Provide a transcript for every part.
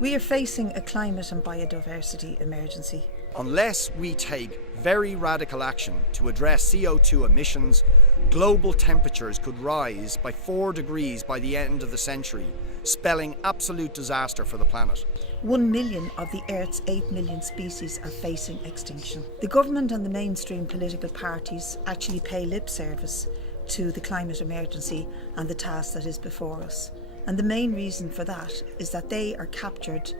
We are facing a climate and biodiversity emergency. Unless we take very radical action to address CO2 emissions, global temperatures could rise by 4 degrees by the end of the century, spelling absolute disaster for the planet. 1 million of the Earth's 8 million species are facing extinction. The government and the mainstream political parties actually pay lip service to the climate emergency and the task that is before us. And the main reason for that is that they are captured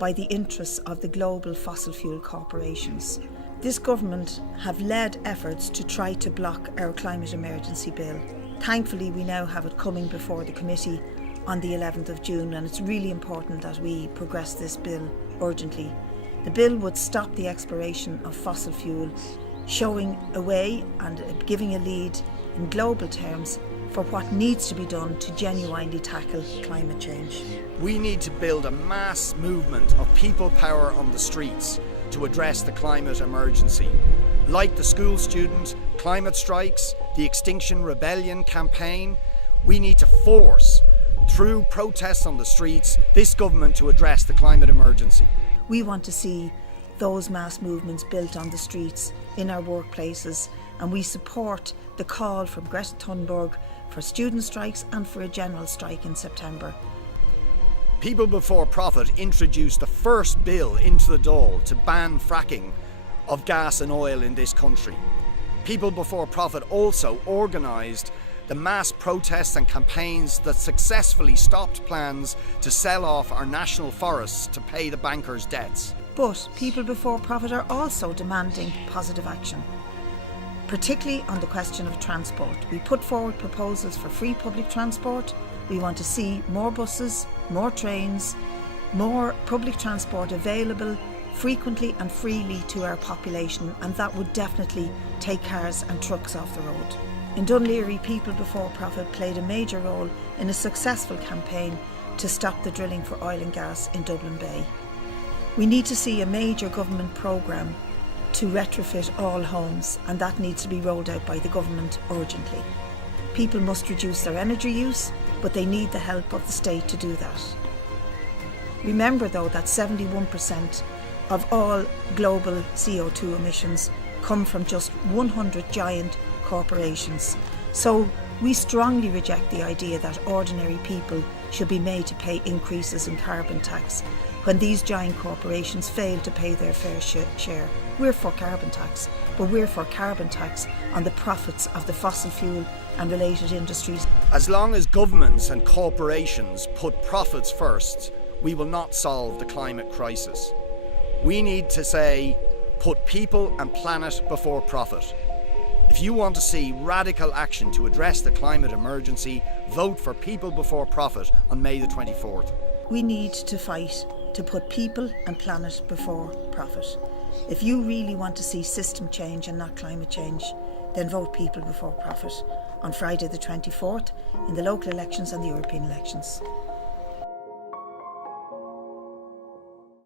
by the interests of the global fossil fuel corporations. This government have led efforts to try to block our climate emergency bill. Thankfully, we now have it coming before the committee on the 11th of June, and it's really important that we progress this bill urgently. The bill would stop the exploration of fossil fuel, showing a way and giving a lead in global terms for what needs to be done to genuinely tackle climate change. We need to build a mass movement of people power on the streets to address the climate emergency. Like the school student climate strikes, the Extinction Rebellion campaign, we need to force, through protests on the streets, this government to address the climate emergency. We want to see those mass movements built on the streets, in our workplaces, and we support the call from Greta Thunberg for student strikes and for a general strike in September. People Before Profit introduced the first bill into the Dáil to ban fracking of gas and oil in this country. People Before Profit also organised the mass protests and campaigns that successfully stopped plans to sell off our national forests to pay the bankers' debts. But People Before Profit are also demanding positive action, particularly on the question of transport. We put forward proposals for free public transport. We want to see more buses, more trains, more public transport available frequently and freely to our population, and that would definitely take cars and trucks off the road. In Dún Laoghaire, People Before Profit played a major role in a successful campaign to stop the drilling for oil and gas in Dublin Bay. We need to see a major government programme to retrofit all homes, and that needs to be rolled out by the government urgently. People must reduce their energy use, but they need the help of the state to do that. Remember though that 71% of all global CO2 emissions come from just 100 giant corporations. So we strongly reject the idea that ordinary people should be made to pay increases in carbon tax when these giant corporations fail to pay their fair share. We're for carbon tax, but we're for carbon tax on the profits of the fossil fuel and related industries. As long as governments and corporations put profits first, we will not solve the climate crisis. We need to say, put people and planet before profit. If you want to see radical action to address the climate emergency, vote for People Before Profit on May the 24th. We need to fight to put people and planet before profit. If you really want to see system change and not climate change, then vote People Before Profit on Friday the 24th in the local elections and the European elections.